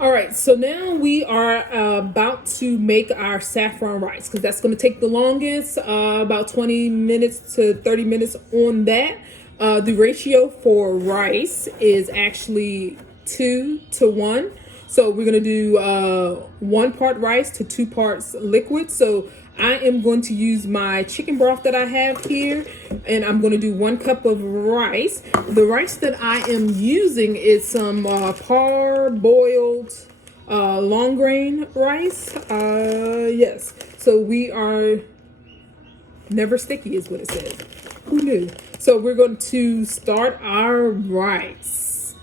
All right, so now we are about to make our saffron rice because that's going to take the longest, about 20 minutes to 30 minutes on that. The ratio for rice is actually 2 to 1. So we're going to do 1 part rice to 2 parts liquid. So I am going to use my chicken broth that I have here, and I'm going to do 1 cup of rice. The rice that I am using is some parboiled long grain rice. Yes. So we are never sticky is what it says. Who knew? So we're going to start our rice.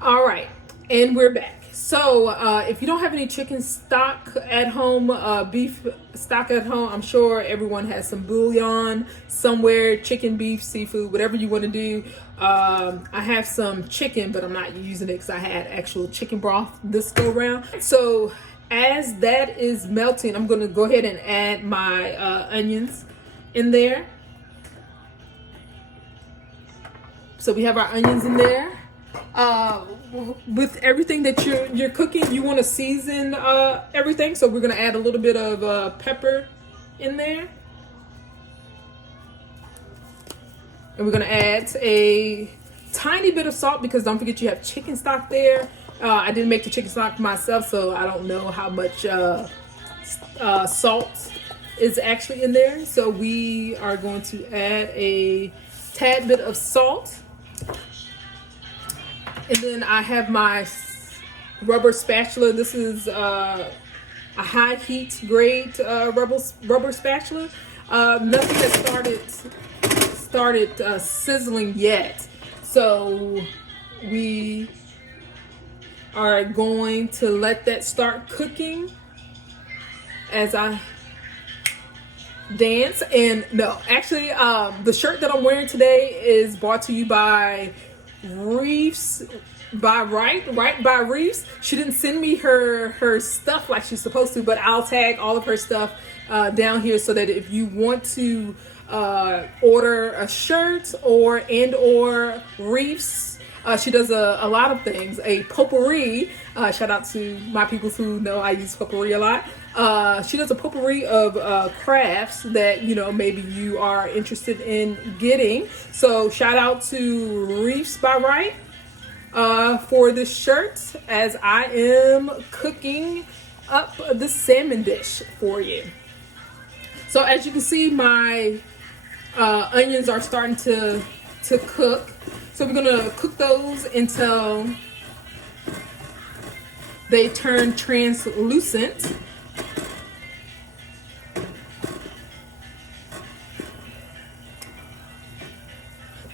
All right, and we're back. So if you don't have any chicken stock at home, beef stock at home, I'm sure everyone has some bouillon somewhere, chicken, beef, seafood, whatever you want to do. I have some chicken, but I'm not using it because I had actual chicken broth this go round. So as that is melting, I'm going to go ahead and add my onions in there. So we have our onions in there. With everything that you're cooking, you want to season everything. So we're going to add a little bit of pepper in there. And we're going to add a tiny bit of salt because don't forget you have chicken stock there. I didn't make the chicken stock myself, so I don't know how much salt is actually in there. So we are going to add a tad bit of salt. And then I have my rubber spatula. This is a high heat grade rubber spatula. Nothing has started sizzling yet. So we are going to let that start cooking as I dance. And no, actually, the shirt that I'm wearing today is brought to you by Reefs by right by Reefs. She didn't send me her stuff like she's supposed to, but I'll tag all of her stuff down here so that if you want to order a shirt or Reefs, she does a lot of things. A potpourri. Shout out to my people who know I use potpourri a lot. She does a potpourri of crafts that, you know, maybe you are interested in getting. So shout out to Reefs by Right for this shirt as I am cooking up the salmon dish for you. So as you can see, my onions are starting to cook. So we're gonna cook those until they turn translucent.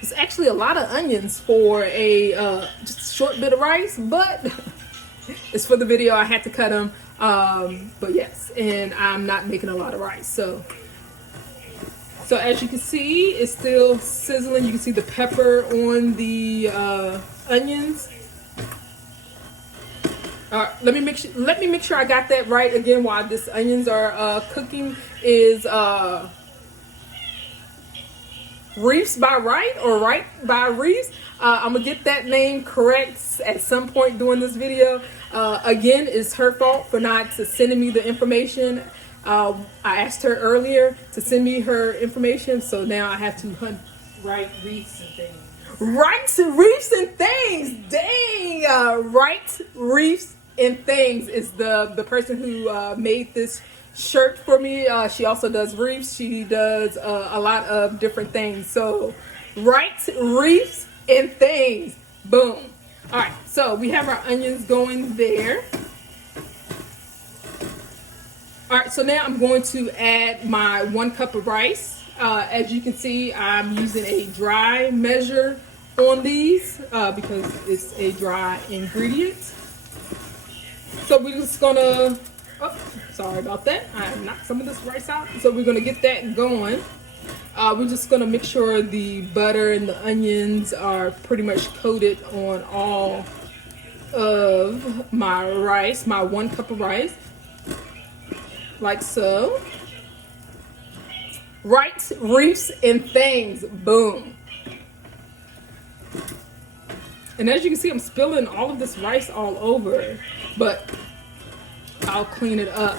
It's actually a lot of onions for a just a short bit of rice, but it's for the video. I had to cut them. But yes, and I'm not making a lot of rice. So as you can see, it's still sizzling. You can see the pepper on the onions. Let me make sure I got that right again while this onions are cooking. Is Reefs by Right or Right by Reefs? I'm gonna get that name correct at some point during this video. Again, it's her fault for not sending me the information. I asked her earlier to send me her information, so now I have to hunt. Right, Reefs and things. Right, Reefs and Things. Dang, Right, Reefs and Things is the person who made this shirt for me. She also does reefs. She does a lot of different things. So, Right, Reefs and Things. Boom. All right, so we have our onions going there. All right, so now I'm going to add my 1 cup of rice. As you can see, I'm using a dry measure on these because it's a dry ingredient. So we're just gonna, oh, sorry about that. I knocked some of this rice out. So we're gonna get that going. We're just gonna make sure the butter and the onions are pretty much coated on all of my rice, my 1 cup of rice. Like so. Right, Reefs and Things. Boom. And as you can see, I'm spilling all of this rice all over, but I'll clean it up.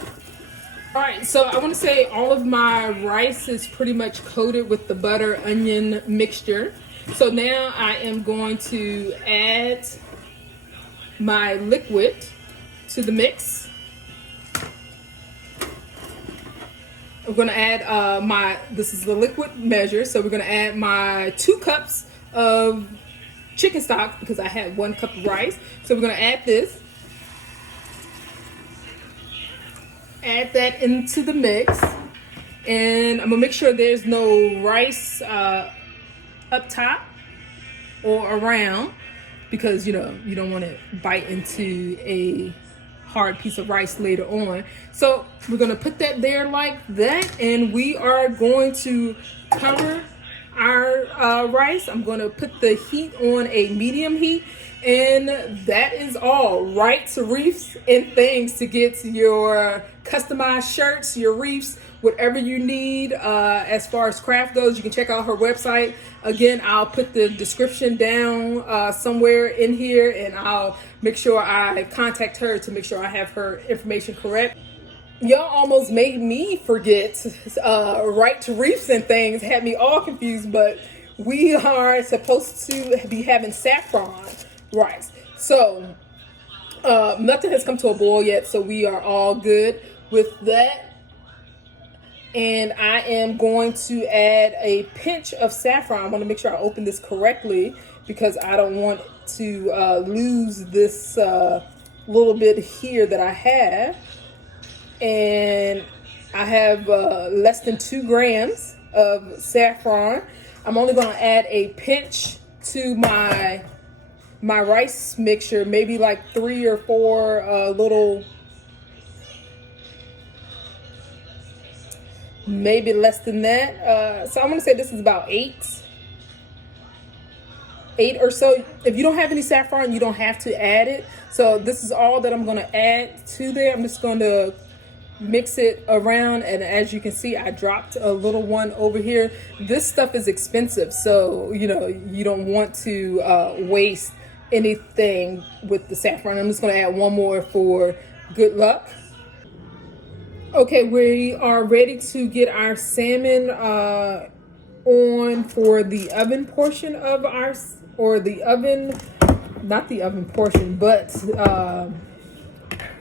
All right, so I want to say all of my rice is pretty much coated with the butter onion mixture. So now I am going to add my liquid to the mix. I'm going to add this is the liquid measure, so we're going to add my 2 cups of chicken stock because I had 1 cup of rice. So we're going to add this. Add that into the mix, and I'm gonna make sure there's no rice up top or around, because you don't want to bite into a hard piece of rice later on. So we're gonna put that there like that, and we are going to cover our rice. I'm going to put the heat on a medium heat, and that is all. Write reefs and things to get your customized shirts, your reefs, whatever you need as far as craft goes. You can check out her website. Again, I'll put the description down somewhere in here, and I'll make sure I contact her to make sure I have her information correct. Y'all almost made me forget right to reefs and things, had me all confused, but we are supposed to be having saffron rice. So nothing has come to a boil yet, so we are all good with that. And I am going to add a pinch of saffron. I want to make sure I open this correctly because I don't want to lose this little bit here that I have. And I have less than 2 grams of saffron. I'm only going to add a pinch to my rice mixture, maybe like 3 or 4 little, maybe less than that. So I'm going to say this is about 8 or so. If you don't have any saffron, you don't have to add it. So this is all that I'm going to add to there. I'm just going to mix it around, and as you can see, I dropped a little one over here. This stuff is expensive, so you don't want to waste anything with the saffron. I'm just going to add one more for good luck. Okay, we are ready to get our salmon on for the oven portion of not the oven portion, but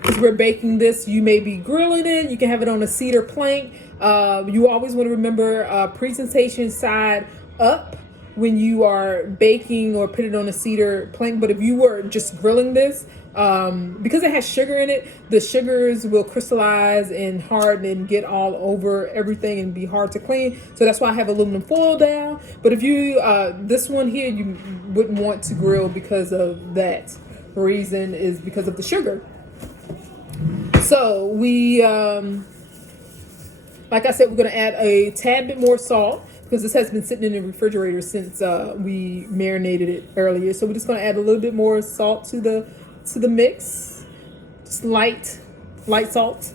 as we're baking this, you may be grilling it. You can have it on a cedar plank. You always want to remember presentation side up when you are baking, or put it on a cedar plank. But if you were just grilling this, because it has sugar in it, the sugars will crystallize and harden and get all over everything and be hard to clean. So that's why I have aluminum foil down. But if you, this one here, you wouldn't want to grill because of that reason, is because of the sugar. So we, like I said, we're going to add a tad bit more salt because this has been sitting in the refrigerator since we marinated it earlier. So we're just going to add a little bit more salt to the mix, just light salt.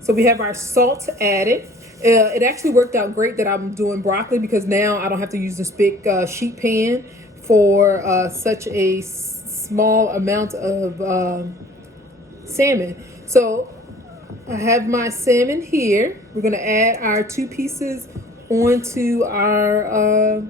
So we have our salt added. It actually worked out great that I'm doing broccoli, because now I don't have to use this big sheet pan for such a small amount of salmon. So I have my salmon here. We're going to add our 2 pieces onto our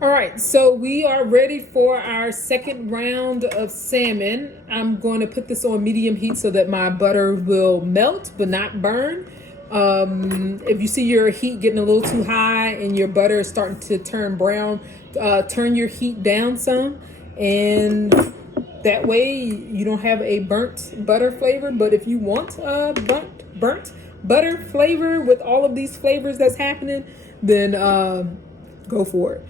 all right, so we are ready for our second round of salmon. I'm going to put this on medium heat so that my butter will melt but not burn. If you see your heat getting a little too high and your butter is starting to turn brown, turn your heat down some, and that way you don't have a burnt butter flavor. But if you want burnt butter flavor with all of these flavors that's happening, then go for it.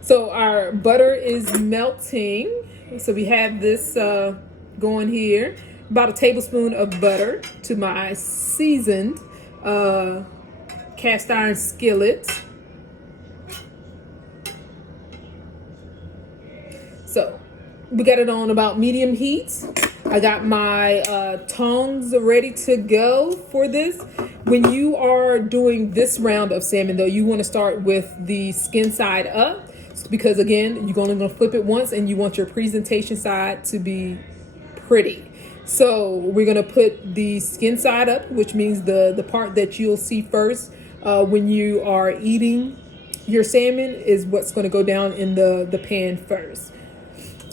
So our butter is melting. So we have this going here. About a tablespoon of butter to my seasoned cast iron skillet. So we got it on about medium heat. I got my tongs ready to go for this. When you are doing this round of salmon, though, you want to start with the skin side up, because again, you're only going to flip it once, and you want your presentation side to be pretty. So we're going to put the skin side up, which means the part that you'll see first when you are eating your salmon is what's going to go down in the pan first.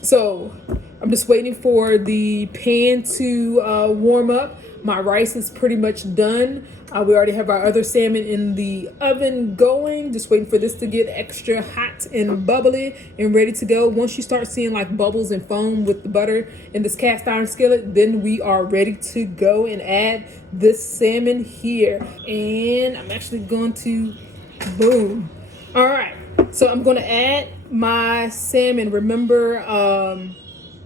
So I'm just waiting for the pan to warm up. My rice is pretty much done. We already have our other salmon in the oven going. Just waiting for this to get extra hot and bubbly and ready to go. Once you start seeing like bubbles and foam with the butter in this cast iron skillet, then we are ready to go and add this salmon here. And I'm actually going to, boom. All right, so I'm going to add my salmon. Remember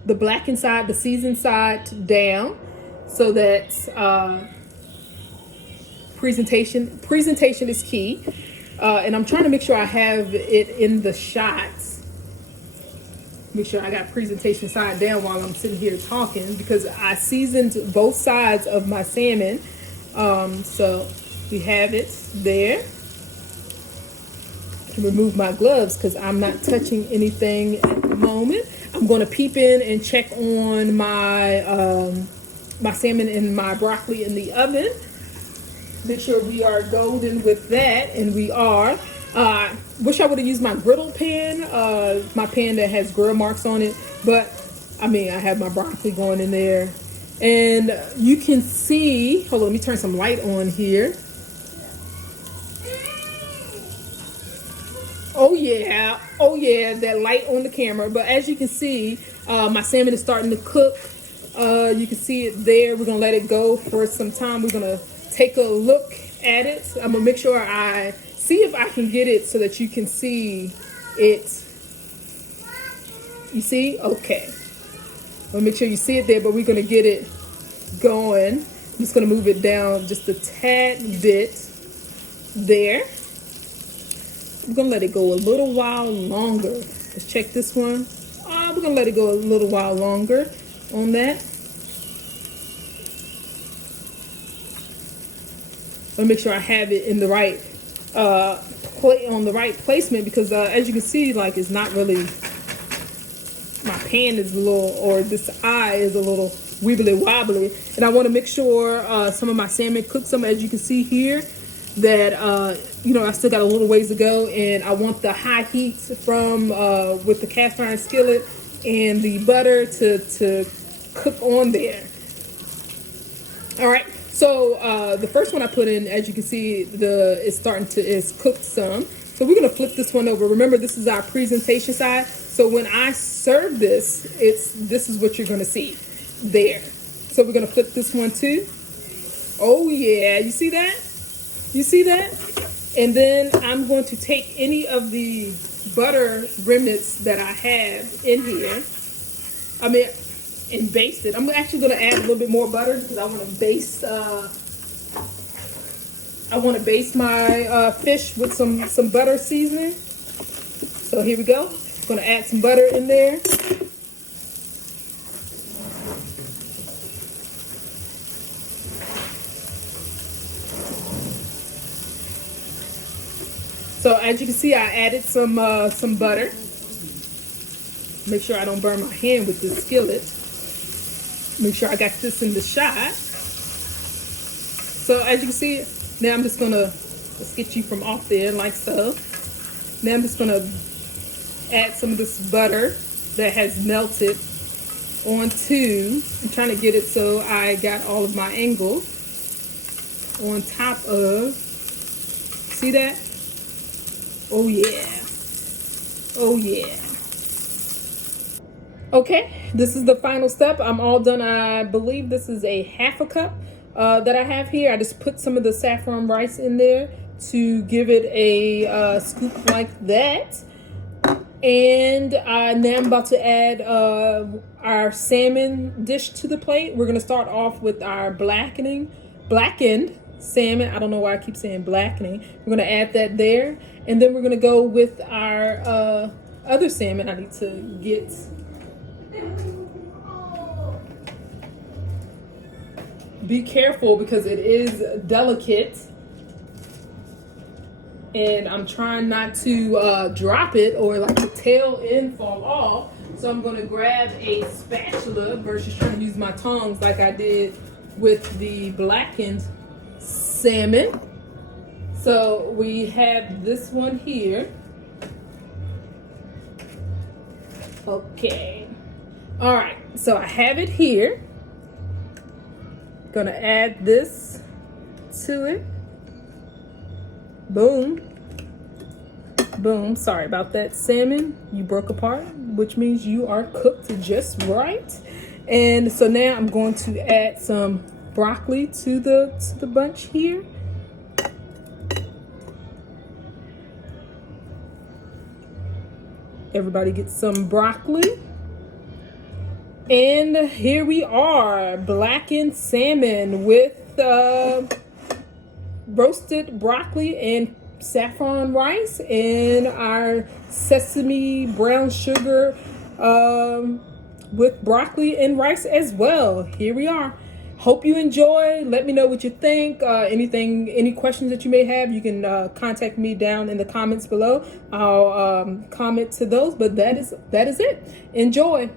the blackened side, the seasoned side down, so that presentation is key. And I'm trying to make sure I have it in the shots. Make sure I got presentation side down while I'm sitting here talking, because I seasoned both sides of my salmon. So we have it there. I can remove my gloves because I'm not touching anything at the moment. I'm going to peep in and check on my my salmon and my broccoli in the oven. Make sure we are golden with that, and we are. Wish I would have used my griddle pan, my pan that has grill marks on it, but I mean, I have my broccoli going in there. And you can see, hold on, let me turn some light on here. Oh yeah, that light on the camera. But as you can see, my salmon is starting to cook. You can see it there. We're gonna let it go for some time. We're gonna take a look at it. I'm gonna make sure I see if I can get it so that you can see it. You see? Okay. I'll make sure you see it there, but we're gonna get it going. I'm just gonna move it down just a tad bit there. We're gonna let it go a little while longer. Let's check this one. We're gonna let it go a little while longer on that. I'll make sure I have it in the right on the right placement, because as you can see, like, it's not really, my pan is a little, or this eye is a little wibbly wobbly, and I want to make sure some of my salmon cooked some, as you can see here, that you know, I still got a little ways to go, and I want the high heat from with the cast iron skillet and the butter to cook on there. All right, so the first one I put in, as you can see, it's cooked some. So we're gonna flip this one over. Remember, this is our presentation side. So when I serve this, this is what you're gonna see there. So we're gonna flip this one too. Oh yeah, you see that? You see that? And then I'm going to take any of the butter remnants that I have in here, and baste it. I'm actually going to add a little bit more butter because I want to baste my fish with some butter seasoning. So here we go. I'm going to add some butter in there. So as you can see, I added some butter. Make sure I don't burn my hand with this skillet. Make sure I got this in the shot. So as you can see, now I'm just gonna, let's get you from off there like so. Now I'm just gonna add some of this butter that has melted onto, I'm trying to get it so I got all of my angles on top of, see that? Oh yeah. Oh yeah. Okay, this is the final step. I'm all done. I believe this is a half a cup that I have here. I just put some of the saffron rice in there to give it a scoop like that. And now I'm about to add our salmon dish to the plate. We're gonna start off with our blackened salmon. I don't know why I keep saying blackening. We're gonna add that there. And then we're gonna go with our other salmon. I need to be careful because it is delicate. And I'm trying not to drop it or like the tail end fall off. So I'm gonna grab a spatula versus trying to use my tongs like I did with the blackened salmon. So we have this one here. Okay. All right, so I have it here. Gonna add this to it. Boom. Boom. Sorry about that, salmon. You broke apart, which means you are cooked just right. And so now I'm going to add some broccoli to the bunch here. Everybody get some broccoli. And here we are, blackened salmon with roasted broccoli and saffron rice and our sesame brown sugar with broccoli and rice as well. Here we are. Hope you enjoy. Let me know what you think. Any questions that you may have, you can contact me down in the comments below. I'll comment to those, but that is it. Enjoy.